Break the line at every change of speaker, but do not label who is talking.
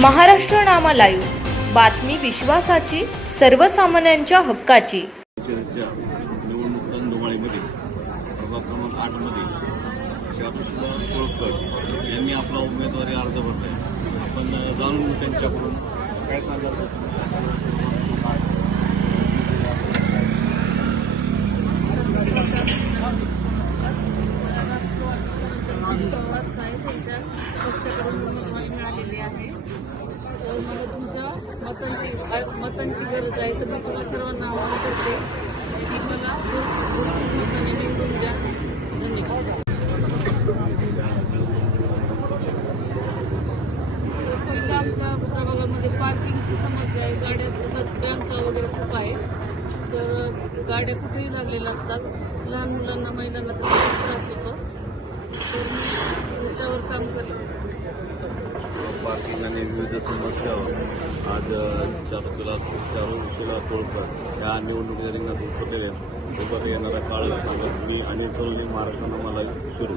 Maharashtra Nama live. बातमी विश्वासाची सर्वसामान्यांच्या हक्काची.
निवडणूक रणधुमाळीमध्ये प्रभाग क्रमांक आठमध्ये कोळकर यांनी आपला उमेदवारी अर्ज भरला आहे आपण जाणून त्यांच्याकडून. काय सांगाल?
पवार आहे यांच्या पक्षाकडून उमेदवारी मिळालेली आहे. तर मला तुमच्या मतांची मतांची गरज आहे. तर मी तुम्हाला सर्वांना आवाहन करते की मला मतांनी निवडून द्या धन्यवाद तर आमच्या प्रभागामध्ये पार्किंगची समस्या आहे. गाड्या सतत बँका वगैरे खूप आहे. तर गाड्या कुठेही लागलेल्या असतात. लहान मुलांना महिलांना खूप त्रास होतो तर मी त्याच्यावर काम करेन
पार्किंग आणि विविध समस्यावर आज चारुशिला चारुशिला कोळकर या निवडणुकीच्या रिंगणात उतरलेले सोबत येणारा काळ सांगत मी आणि चौनी महाराष्ट्रानं मला सुरू.